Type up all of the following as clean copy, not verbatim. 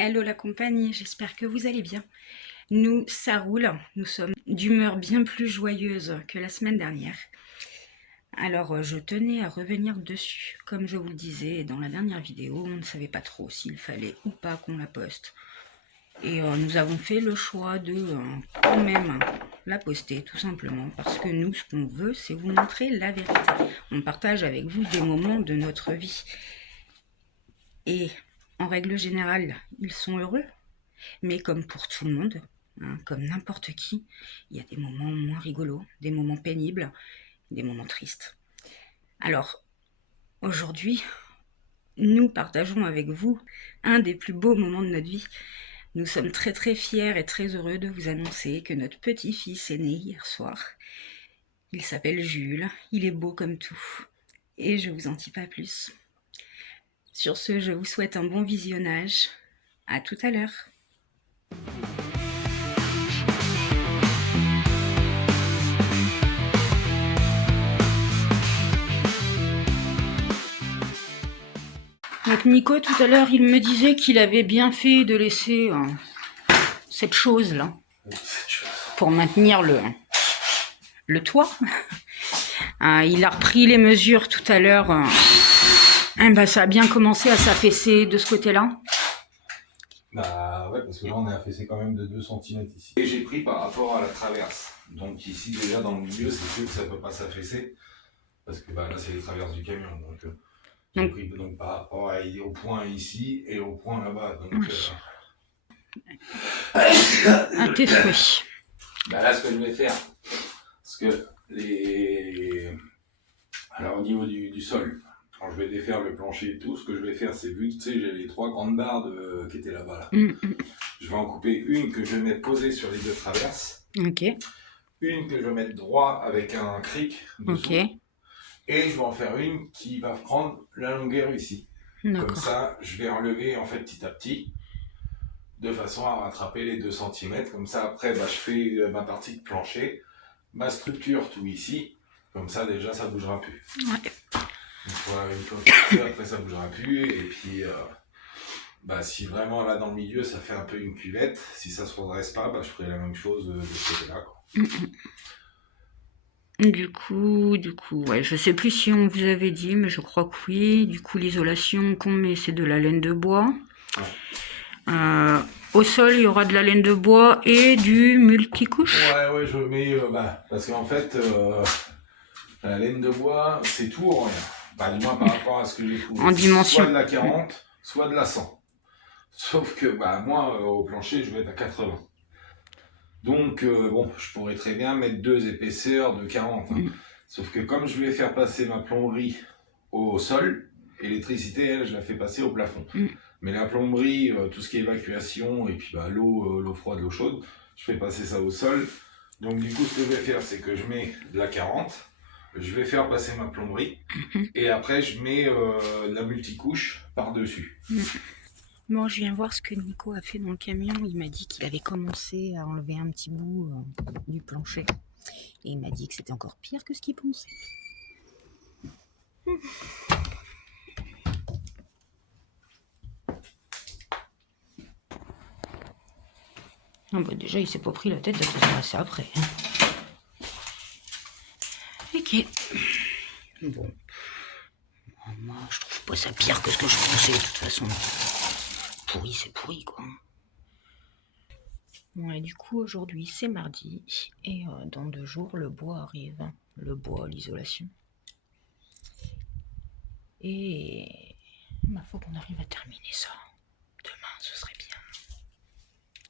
Hello la compagnie, j'espère que vous allez bien. Nous, ça roule, nous sommes d'humeur bien plus joyeuse que la semaine dernière. Alors, je tenais à revenir dessus. Comme je vous le disais dans la dernière vidéo, on ne savait pas trop s'il fallait ou pas qu'on la poste. Et nous avons fait le choix de quand même la poster, tout simplement, parce que nous, ce qu'on veut, c'est vous montrer la vérité. On partage avec vous des moments de notre vie. Et en règle générale, ils sont heureux. Mais comme pour tout le monde, comme n'importe qui, il y a des moments moins rigolos, des moments pénibles, des moments tristes. Alors, aujourd'hui, nous partageons avec vous un des plus beaux moments de notre vie. Nous sommes très très fiers et très heureux de vous annoncer que notre petit-fils est né hier soir. Il s'appelle Jules, il est beau comme tout. Et je vous en dis pas plus. Sur ce, je vous souhaite un bon visionnage. À tout à l'heure. Donc Nico, tout à l'heure, il me disait qu'il avait bien fait de laisser cette chose-là pour maintenir le toit. Il a repris les mesures tout à l'heure. Ça a bien commencé à s'affaisser de ce côté-là. Bah ouais, parce que là on est affaissé quand même de 2 cm ici. Et j'ai pris par rapport à la traverse. Donc ici déjà dans le milieu c'est sûr que ça peut pas s'affaisser. Parce que bah là c'est les traverses du camion. Donc j'ai pris donc par rapport au point ici et au point là-bas. Donc à tes fruits. Bah là ce que je vais faire, parce que alors au niveau du sol, quand je vais défaire le plancher et tout, ce que je vais faire, c'est vu, tu sais, j'ai les 3 grandes barres qui étaient là-bas. Là. Je vais en couper une que je vais mettre posée sur les 2 traverses. Ok. Une que je vais mettre droit avec un cric dessous. Ok. Et je vais en faire une qui va prendre la longueur ici. Comme ça, je vais enlever en fait petit à petit, de façon à rattraper les 2 cm. Comme ça, après, bah, je fais ma partie de plancher, ma structure tout ici. Comme ça, déjà, ça bougera plus. Ouais. Une fois que après ça bougera plus, et puis bah, si vraiment là dans le milieu ça fait un peu une cuvette, si ça se redresse pas, bah, je ferai la même chose de ce côté là quoi. Du coup, ouais, je sais plus si on vous avait dit, mais je crois que oui. Du coup, l'isolation qu'on met, c'est de la laine de bois. Ouais. Au sol, il y aura de la laine de bois et du multicouche. Ouais, je mets, parce qu'en fait, la laine de bois, c'est tout ou rien. Bah, du moins par rapport à ce que j'ai trouvé. En dimension. Soit de la 40, soit de la 100. Sauf que bah, moi, au plancher, je vais être à 80. Donc, bon, je pourrais très bien mettre 2 épaisseurs de 40. Hein. Sauf que comme je vais faire passer ma plomberie au sol, l'électricité, elle, je la fais passer au plafond. Mais la plomberie, tout ce qui est évacuation, et puis bah, l'eau froide, l'eau chaude, je fais passer ça au sol. Donc, du coup, ce que je vais faire, c'est que je mets de la 40, je vais faire passer ma plomberie, et après, je mets de la multicouche par-dessus. Bon, je viens voir ce que Nico a fait dans le camion. Il m'a dit qu'il avait commencé à enlever un petit bout du plancher. Et il m'a dit que c'était encore pire que ce qu'il pensait. Ah bah déjà, il s'est pas pris la tête de tout passer après. Ok. Bon. Moi, je trouve pas ça pire que ce que je pensais, de toute façon. Pourri, c'est pourri, quoi. Ouais, du coup, aujourd'hui, c'est mardi. Et dans 2 jours, le bois arrive. Le bois, l'isolation. Et il faut qu'on arrive à terminer ça. Demain, ce serait bien.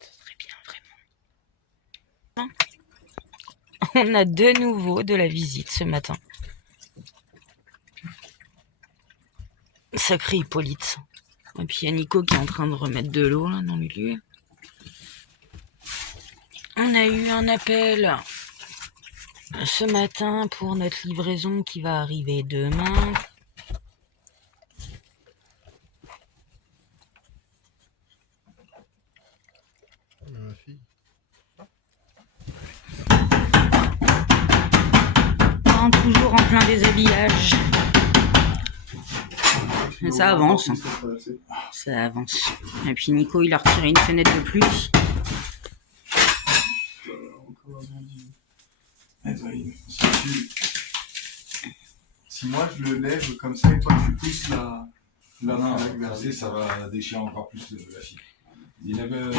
Ce serait bien, vraiment. On a de nouveau de la visite ce matin. Sacré Hippolyte. Et puis il y a Nico qui est en train de remettre de l'eau là dans le lieu. On a eu un appel ce matin pour notre livraison qui va arriver demain. Toujours en plein déshabillage. Ça avance. ça avance. Et puis Nico, il a retiré une fenêtre de plus. Si moi je le lève comme ça et toi tu pousses la Non, fenêtre vers regardez, ça va déchirer encore plus la fibre.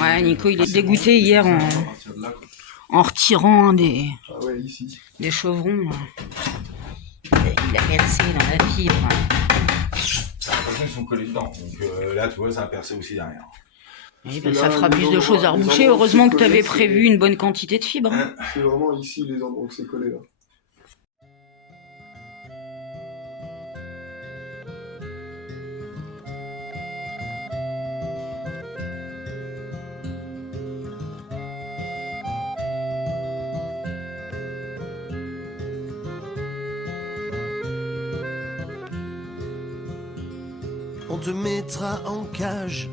Ouais, Nico, il est dégoûté hier à partir de là, quoi. en retirant des Ah ouais, ici. chevrons. Il a percé dans la fibre. De toute façon, ils sont collés dedans. Donc là, tu vois, ça a percé aussi derrière. Eh que ben, là, ça fera les plus de endroits- choses à les reboucher. endroits où Heureusement c'est que tu avais collé, prévu une bonne quantité de fibres. Hein. C'est vraiment ici les endroits où c'est collé là. On te mettra en cage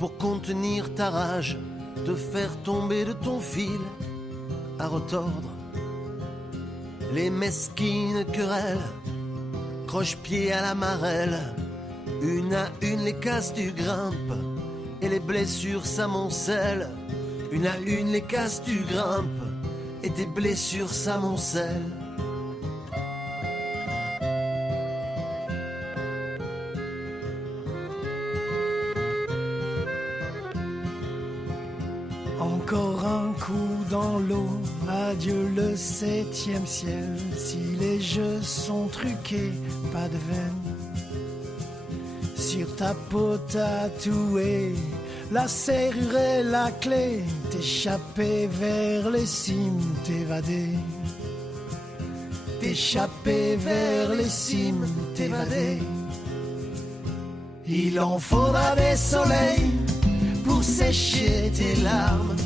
pour contenir ta rage, te faire tomber de ton fil à retordre. Les mesquines querelles, croche-pied à la marelle, une à une les casses tu grimpes et les blessures s'amoncellent. Une à une les casses tu grimpes et tes blessures s'amoncellent. Encore un coup dans l'eau, adieu le 7e ciel. Si les jeux sont truqués, pas de veine. Sur ta peau tatouée, la serrure et la clé. T'échapper vers les cimes, t'évader. T'échapper vers les cimes, t'évader. Il en faudra des soleils pour sécher tes larmes,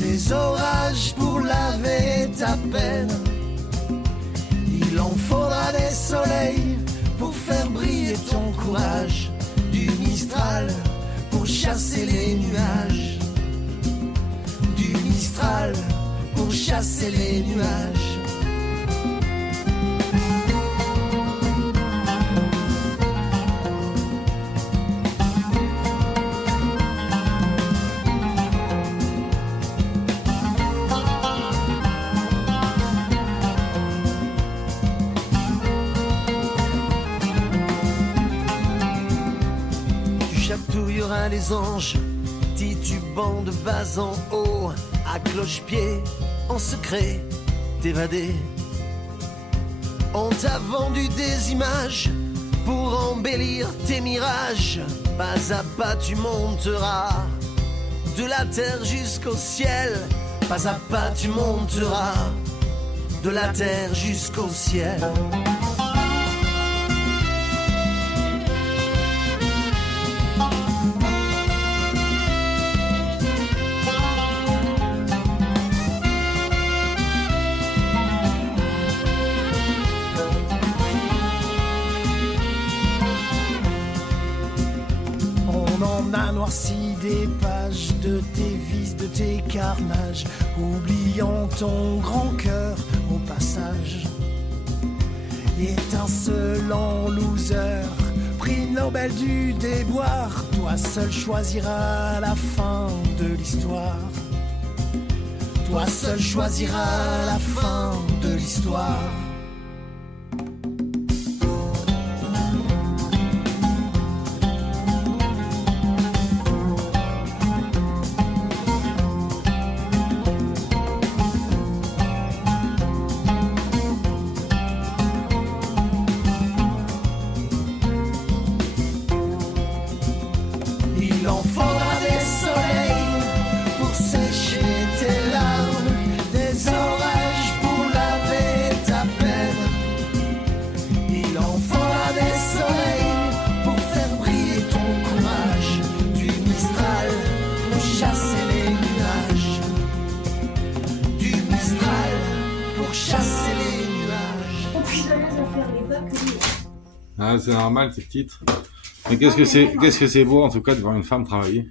des orages pour laver ta peine. Il en faudra des soleils pour faire briller ton courage, du Mistral pour chasser les nuages, du Mistral pour chasser les nuages. Chatouilleras les anges, titubant de bas en haut, à cloche-pied, en secret, t'évader. On t'a vendu des images pour embellir tes mirages. Pas à pas tu monteras, de la terre jusqu'au ciel. Pas à pas tu monteras, de la terre jusqu'au ciel. On en a noirci des pages de tes vices, de tes carnages, oubliant ton grand cœur au passage. Étincelant loser, prix Nobel du déboire, toi seul choisiras la fin de l'histoire. Toi seul choisiras la fin de l'histoire. Il en faudra des soleils pour sécher tes larmes, des orages pour laver ta peine. Il en faudra des soleils pour faire briller ton courage, du Mistral pour chasser les nuages, du Mistral pour chasser les nuages. Ah, c'est normal, ces titres. Mais qu'est-ce que c'est beau, en tout cas, de voir une femme travailler.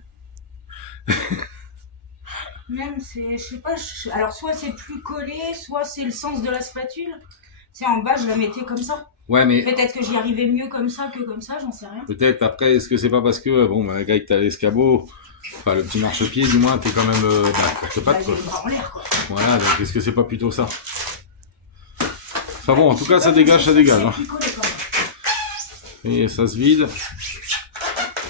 Même, c'est, je sais pas, alors soit c'est plus collé, soit c'est le sens de la spatule. sais, en bas, je la mettais comme ça. Ouais, mais Peut-être que j'y arrivais mieux comme ça que comme ça, j'en sais rien. peut-être après, est-ce que c'est pas parce que, bon, malgré que t'as l'escabeau, enfin le petit marchepied, du moins, t'es quand même courte Là, patte, j'ai quoi. le bras en l'air, quoi. Voilà, donc est-ce que c'est pas plutôt ça? Enfin bon, en tout cas, ça dégage, hein. Picolé, quand même. Et ça se vide.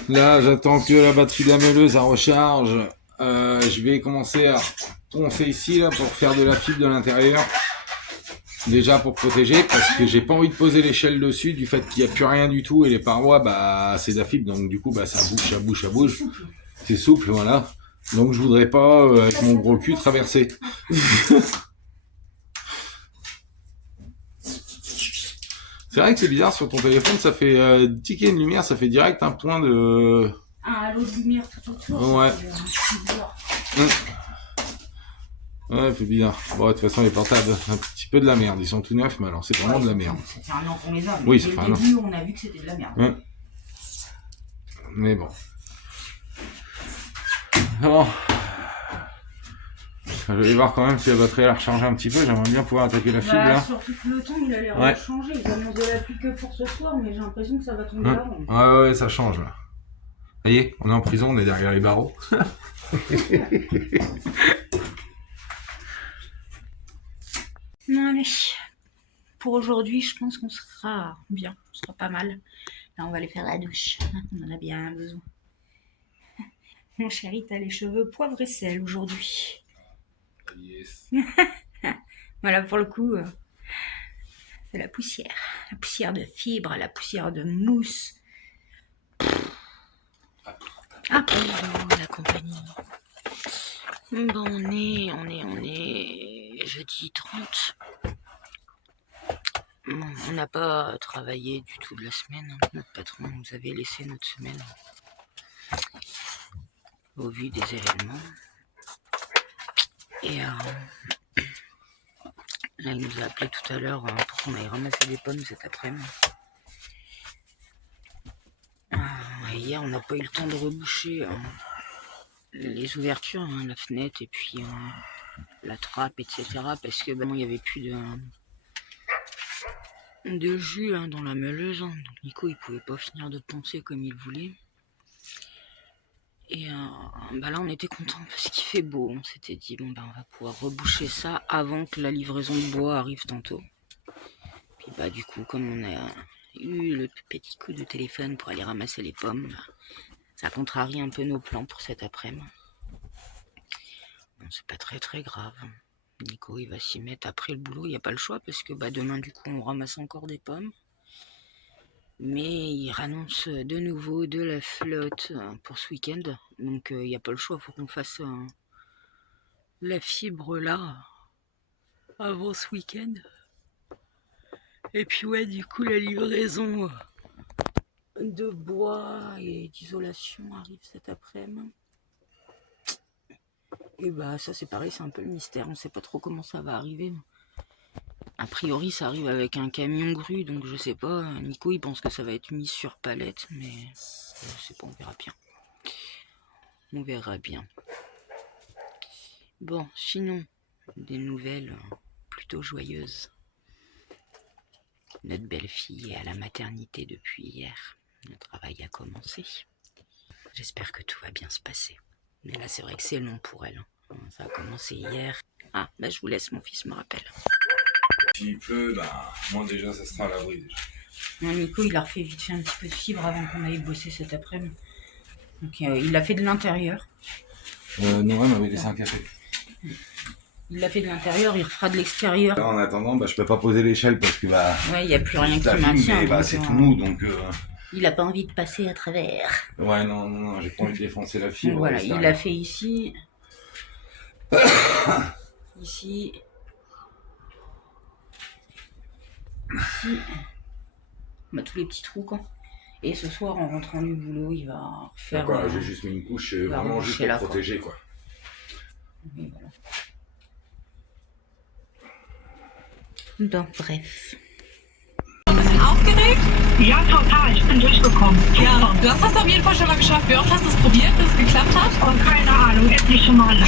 Là, j'attends que la batterie de la meuleuse elle recharge. Je vais commencer à poncer ici là pour faire de la fibre de l'intérieur. Déjà pour protéger, parce que j'ai pas envie de poser l'échelle dessus du fait qu'il n'y a plus rien du tout et les parois, bah c'est de la fibre, donc du coup bah ça bouge. C'est souple, voilà. Donc je voudrais pas avec mon gros cul traverser. C'est vrai que c'est bizarre, sur ton téléphone, ça fait ticker une lumière, ça fait direct un point de... Un halo de lumière tout autour. Ouais. C'est bizarre. Ouais, c'est bizarre. Bon, de toute façon, les portables, un petit peu de la merde. Ils sont tout neufs, mais alors c'est vraiment de la merde. Ça fait un an qu'on les a. Oui, Dès ça fait le un an. début, on a vu que c'était de la merde. Ouais. Mais bon. Bon. Je vais voir quand même si la batterie a rechargé un petit peu. J'aimerais bien pouvoir attaquer la fibre là. Surtout que le temps, il a l'air Ouais. de changer. Ils annoncent de la pluie que pour ce soir, mais j'ai l'impression que ça va tomber là. Ouais, ça change là. Ça y est, on est en prison, on est derrière les barreaux. Non, allez. Pour aujourd'hui, je pense qu'on sera bien. On sera pas mal. Là, on va aller faire la douche. On en a bien besoin. Mon chéri, t'as les cheveux poivre et sel aujourd'hui. Yes. Voilà, pour le coup, c'est la poussière. La poussière de fibres, la poussière de mousse. Ah, bonjour la compagnie. Bon, on est jeudi 30. Bon, on n'a pas travaillé du tout de la semaine. Notre patron nous avait laissé notre semaine au vu des événements. Et là, il nous a appelé tout à l'heure pour qu'on aille ramasser des pommes cet après-midi. Hier, on n'a pas eu le temps de reboucher les ouvertures, la fenêtre et puis la trappe, etc. Parce que il n'y avait plus de jus dans la meuleuse. Donc Nico, il pouvait pas finir de poncer comme il voulait. Et là, on était contents parce qu'il fait beau. On s'était dit, on va pouvoir reboucher ça avant que la livraison de bois arrive tantôt. Puis du coup, comme on a eu le petit coup de téléphone pour aller ramasser les pommes, ça contrarie un peu nos plans pour cet après-midi. Bon, c'est pas très très grave. Nico, il va s'y mettre après le boulot. Il n'y a pas le choix parce que demain, du coup, on ramasse encore des pommes. Mais il annonce de nouveau de la flotte pour ce week-end. Donc il n'y a pas le choix, il faut qu'on fasse la fibre là avant ce week-end. Et puis du coup la livraison de bois et d'isolation arrive cet après-midi. Et ça c'est pareil, c'est un peu le mystère, on ne sait pas trop comment ça va arriver. A priori, ça arrive avec un camion grue, donc je sais pas. Nico, il pense que ça va être mis sur palette, mais je sais pas, on verra bien. On verra bien. Bon, sinon, des nouvelles plutôt joyeuses. Notre belle-fille est à la maternité depuis hier. Le travail a commencé. J'espère que tout va bien se passer. Mais là, c'est vrai que c'est long pour elle. Ça a commencé hier. Ah, je vous laisse, mon fils me rappelle. S'il pleut, moi déjà ça sera à l'abri déjà. Nico, il a refait vite fait un petit peu de fibre avant qu'on aille bosser cet après-midi. Donc il l'a fait de l'intérieur. Nora m'avait laissé un café. Il l'a fait de l'intérieur, il refera de l'extérieur. Là en attendant, je peux pas poser l'échelle parce que il n'y a plus rien qui la maintient. mais, c'est tout mou donc. Il a pas envie de passer à travers. Ouais non, j'ai pas envie de défoncer la fibre. Voilà, il l'a fait ici. Ici. Ici. Tous les petits trous quoi. Et ce soir en rentrant du boulot il va faire. J'ai juste mis une couche vraiment juste pour protéger quoi. Et voilà. Donc bref. Aufgeregt? Ja, total. Ich bin durchgekommen. Ja, du hast das auf jeden Fall schon mal geschafft. Wie oft hast du es probiert, bis es geklappt hat? Oh, keine Ahnung, etliche Male.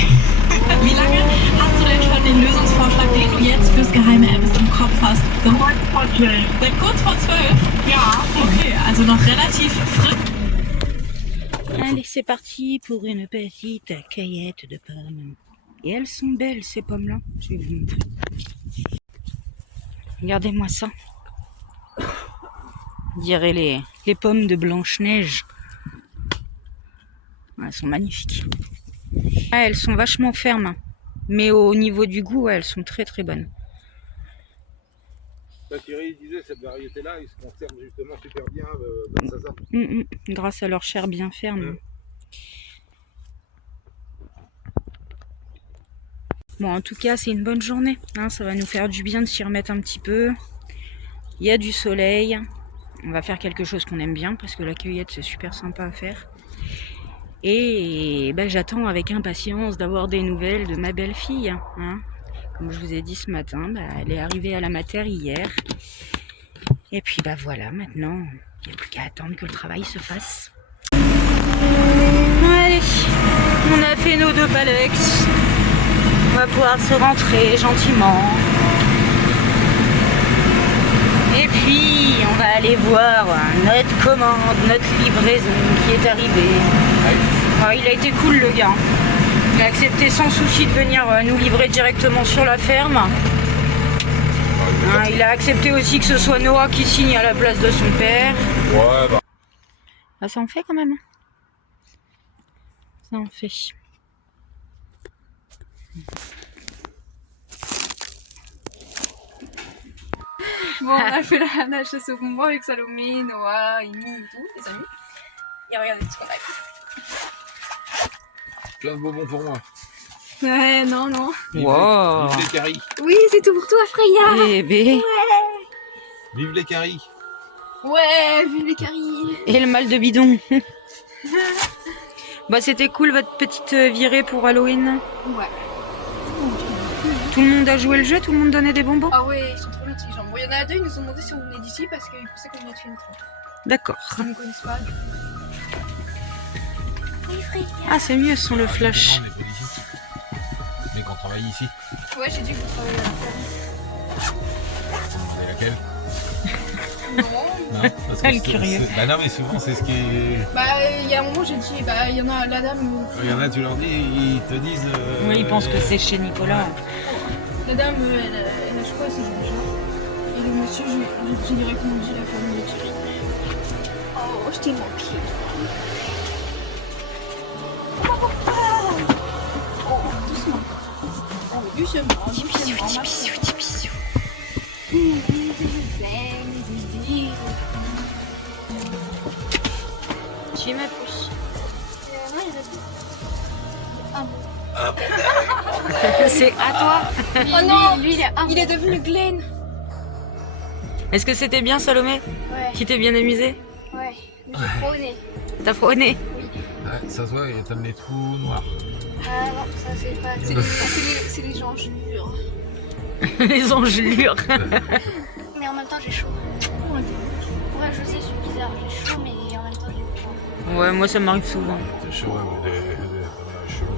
Wie lange hast du denn schon den Lösungsvorschlag, den du jetzt fürs geheime Alice im Kopf hast? So kurz vor 12. Seit kurz vor 12? Ja. Okay, also noch relativ frisch. Allez, c'est parti pour une petite cueillette de pommes. Et elles sont belles, ces pommes-là. Je vais vous montrer. Regardez-moi ça. On dirait les pommes de Blanche-Neige. Elles sont magnifiques. Ah, elles sont vachement fermes. Mais au niveau du goût, ouais, elles sont très très bonnes. Thierry disait cette variété-là, ils se conservent justement super bien dans sa zone. Grâce à leur chair bien ferme. Bon, en tout cas, c'est une bonne journée. Hein, ça va nous faire du bien de s'y remettre un petit peu. Il y a du soleil. On va faire quelque chose qu'on aime bien parce que la cueillette, c'est super sympa à faire. Et ben, j'attends avec impatience d'avoir des nouvelles de ma belle-fille. Hein. Comme je vous ai dit ce matin, bah, elle est arrivée à la mater hier. Et puis bah voilà, maintenant, il n'y a plus qu'à attendre que le travail se fasse. Allez, on a fait nos 2 palex. On va pouvoir se rentrer gentiment. Et puis, on va aller voir notre commande, notre livraison qui est arrivée. Alors, il a été cool le gars. Il a accepté sans souci de venir nous livrer directement sur la ferme. Il a accepté aussi que ce soit Noah qui signe à la place de son père. Ouais, bah. Ah, ça en fait quand même. Ça en fait. Bon, on a fait la chasse au bonbon avec Salomé, Noah, Amy et tout, les amis. Et regardez ce qu'on a fait. Plein de bonbons pour moi. Ouais, non. Wow. Vive les caries. Oui, c'est tout pour toi, Freya. Bébé. Vive les caries. Ouais, vive les caries. Et le mal de bidon. Bah, c'était cool votre petite virée pour Halloween. Ouais. Tout le monde a joué le jeu, tout le monde donnait des bonbons. Ah ouais, ils sont trop gentils, genre. Bon, il y en a 2, ils nous ont demandé si on venait d'ici parce qu'ils pensaient qu'on venait de Finistère. D'accord. Ils ne connaissent pas. Ah, c'est mieux sans le flash. Non, on est pas ici. Mais qu'on travaille ici. Ouais, j'ai dit que vous travaillez à la ferme. Vous demandez laquelle? Non. Non, parce Elle est curieuse. Bah non, mais souvent c'est ce qui est. Bah, il y a un moment, j'ai dit, bah, il y en a la dame. Il y en a, tu leur dis, ils te disent. Oui, ils pensent que c'est chez Nicolas. La dame, elle a, je crois, c'est déjà. Et le monsieur, j'ai directement dit la famille de Thierry. Oh, je t'ai manqué. Oh, doucement. Oh, doucement, doucement. bisous. Tu es ma puce. C'est à toi. Oh non, lui, il est devenu Glenn. Est-ce que c'était bien, Salomé? Ouais, Tu t'es bien amusé? ouais, j'ai trop nez. T'as frôné? Ouais, ça se voit, t'as les trous noirs. Ah non, ça c'est pas. C'est les gens jure. Les engelures. Mais en même temps, j'ai chaud. Ouais, je sais, c'est bizarre, j'ai chaud, mais en même temps, j'ai chaud. Ouais, moi ça m'arrive souvent. C'est chaud, mais chaud.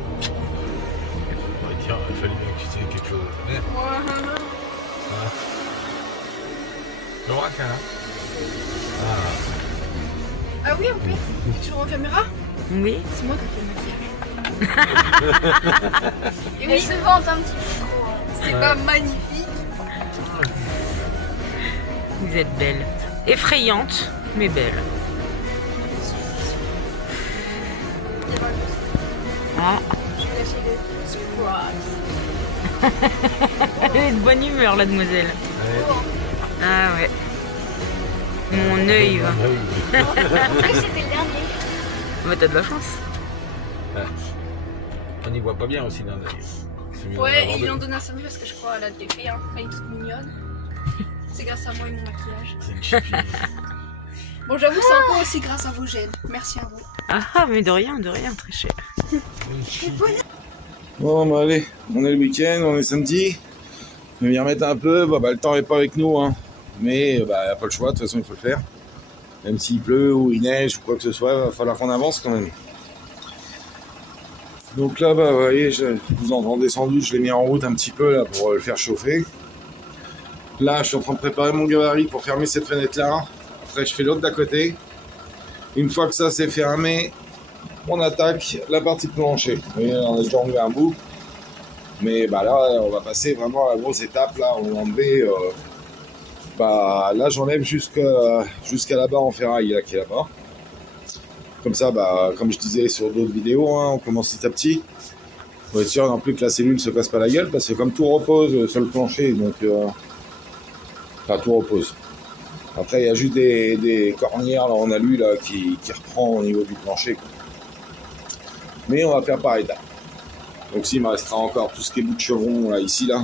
On va dire, il fallait bien que tu aies quelque chose à te mettre. Voilà. Le roi, là. Ah oui, en fait, tu rends en caméra? Oui. C'est moi qui ai fait le maquillage. Et Elle oui, se vante un petit peu trop. c'est pas magnifique. Vous êtes belle. Effrayante, mais belle. Ah. Je vais lâcher le surprise. Elle est de bonne humeur, la demoiselle. Ouais. Ah ouais. Mon œil va. Oui, c'était le dernier. Bah, t'as de la chance. Ouais. On n'y voit pas bien aussi dans le. Ouais, et ils lui ont donné un samedi parce que je crois qu'elle a des filles, hein. Elle est toute mignonne. C'est grâce à moi et mon maquillage. C'est une chipie. Bon, j'avoue, c'est un peu aussi grâce à vos gènes. Merci à vous. Ah, mais de rien, très cher. Bon, bah allez, on est le week-end, on est samedi. On va y remettre un peu. Bah, le temps n'est pas avec nous, hein. Mais bah, y a pas le choix, de toute façon, il faut le faire. Même s'il pleut ou il neige ou quoi que ce soit, il va falloir qu'on avance quand même. Donc là, bah, vous voyez, vous entendez sans doute, je l'ai mis en route un petit peu là, pour le faire chauffer. Là, je suis en train de préparer mon gabarit pour fermer cette fenêtre-là. Après, je fais l'autre d'à côté. Une fois que ça c'est fermé, on attaque la partie plancher. Vous voyez, on a déjà enlevé un bout. Mais bah là, on va passer vraiment à la grosse étape. Là, on va enlever... là, j'enlève jusqu'à là-bas en ferraille, là, qui est là-bas. Comme ça, comme je disais sur d'autres vidéos, hein, on commence petit à petit. Pour être sûr non plus que la cellule se casse pas la gueule, parce que comme tout repose sur le plancher, donc... tout repose. Après, il y a juste des cornières là, en alu là, qui reprend au niveau du plancher. Mais on va faire par étapes. Donc s'il me restera encore tout ce qui est bout de chevron là, ici, là,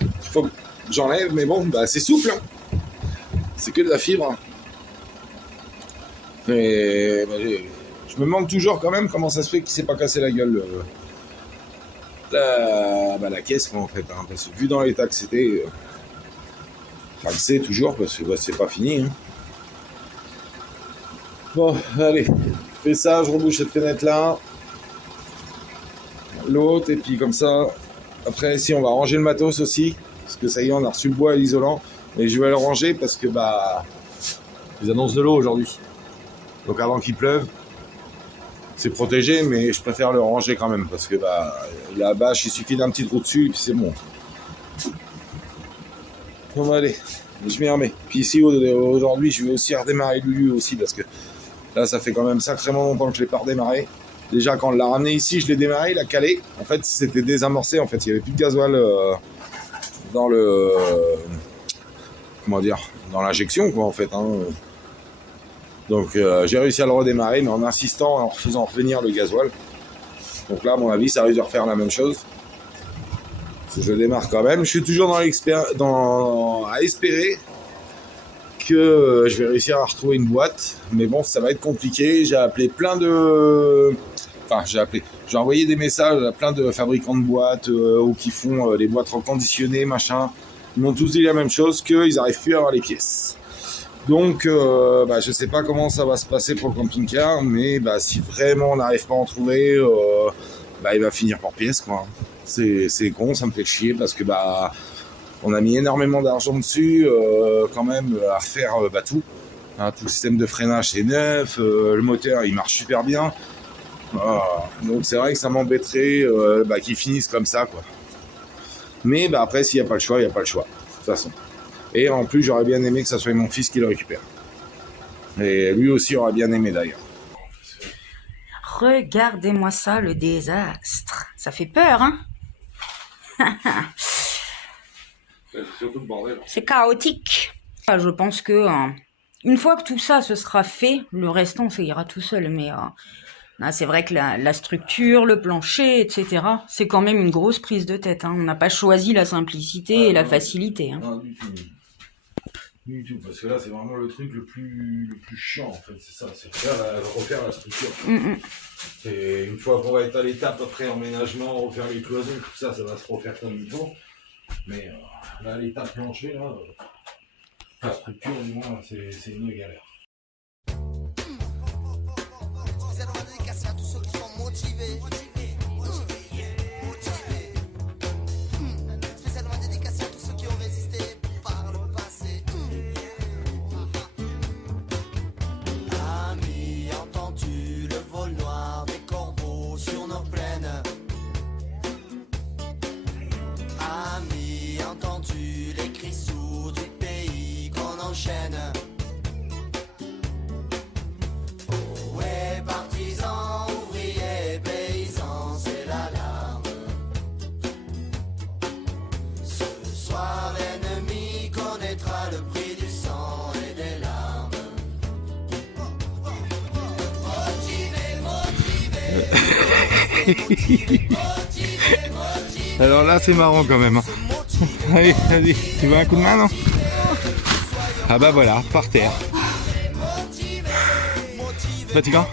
il faut que j'enlève, mais bon, c'est souple. Hein. C'est que de la fibre. Et je me demande toujours quand même comment ça se fait qu'il s'est pas cassé la gueule. La caisse, quoi, en fait. Hein, parce que vu dans l'état que c'était... Enfin, le sait toujours, parce que c'est pas fini. Hein. Bon, allez. Je fais ça, je rebouche cette fenêtre-là. L'autre, et puis comme ça... Après, ici, on va ranger le matos aussi. Parce que ça y est, on a reçu le bois et l'isolant. Et je vais le ranger parce que, ils annoncent de l'eau aujourd'hui. Donc avant qu'il pleuve, c'est protégé, mais je préfère le ranger quand même. Parce que, la bâche, il suffit d'un petit trou dessus, et puis c'est bon. Bon, allez, je m'y remets. Puis ici, aujourd'hui, je vais aussi redémarrer Lulu aussi, parce que là, ça fait quand même sacrément longtemps que je l'ai pas redémarré. Déjà, quand on l'a ramené ici, je l'ai démarré, il a calé. En fait, c'était désamorcé. En fait, il n'y avait plus de gasoil dans le... Comment dire, dans l'injection, quoi, en fait. Hein. Donc, j'ai réussi à le redémarrer, mais en insistant, en faisant revenir le gasoil. Donc là, à mon avis, ça risque de refaire la même chose. Je démarre quand même. Je suis toujours à espérer que je vais réussir à retrouver une boîte. Mais bon, ça va être compliqué. J'ai appelé plein de... Enfin, j'ai envoyé des messages à plein de fabricants de boîtes ou qui font les boîtes reconditionnées, machin. Ils m'ont tous dit la même chose, qu'ils n'arrivent plus à avoir les pièces. Donc, je sais pas comment ça va se passer pour le camping-car, mais si vraiment on n'arrive pas à en trouver, il va finir par pièce, quoi. C'est con, ça me fait chier parce que on a mis énormément d'argent dessus, quand même, à refaire tout. Hein, tout le système de freinage c'est neuf, le moteur il marche super bien. Donc c'est vrai que ça m'embêterait qu'ils finissent comme ça, quoi. Mais après, s'il n'y a pas le choix, il n'y a pas le choix, de toute façon. Et en plus, j'aurais bien aimé que ça soit mon fils qui le récupère. Et lui aussi aurait bien aimé d'ailleurs. Regardez-moi ça, le désastre. Ça fait peur, hein? C'est surtout le bordel. C'est chaotique. Je pense que une fois que tout ça se sera fait, le restant, ça ira tout seul. Mais c'est vrai que la structure, le plancher, etc., c'est quand même une grosse prise de tête. Hein. On n'a pas choisi la simplicité et la facilité. Hein. Non, du tout. Du tout, parce que là, c'est vraiment le truc le plus chiant, en fait. C'est ça, c'est refaire la structure. Et une fois qu'on va être à l'étape après emménagement, refaire les cloisons, tout ça, ça va se refaire comme il faut. Mais là, l'étape plancher, là, la structure, du moins, c'est une galère. Alors là c'est marrant quand même. Allez, vas-y, tu veux un coup de main, non? Ah voilà, par terre. Fatigant?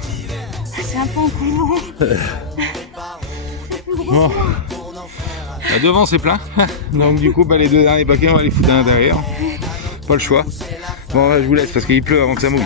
C'est un peu encourant. Bon. Là, devant c'est plein. Donc du coup les deux derniers paquets on va les foutre à l'intérieur. Pas le choix. Bon je vous laisse parce qu'il pleut avant que ça mouille.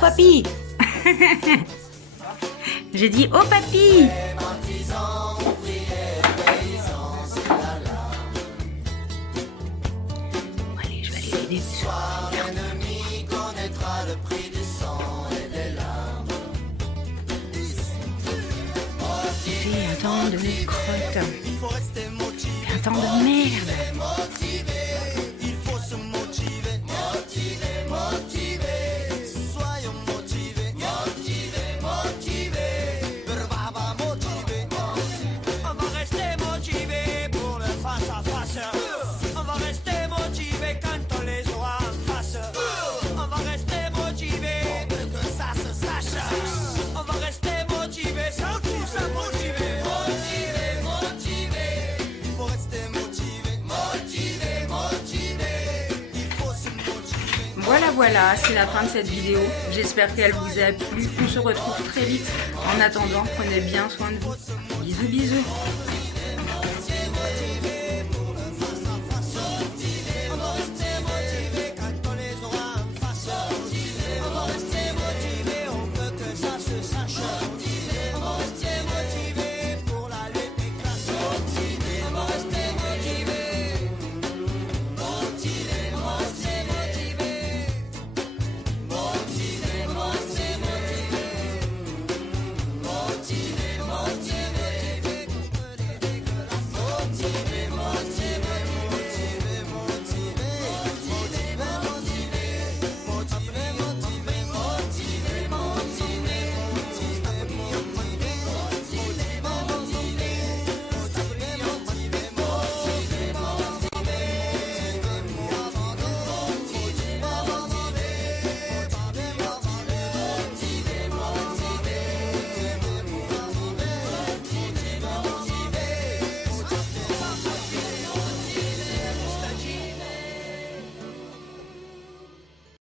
papy. J'ai dit oh papy. Bon, allez, je vais aller l'aider. Fais un temps de crotte. Fais un temps de merde. Voilà, c'est la fin de cette vidéo. J'espère qu'elle vous a plu. On se retrouve très vite. En attendant, prenez bien soin de vous. Bisous, bisous.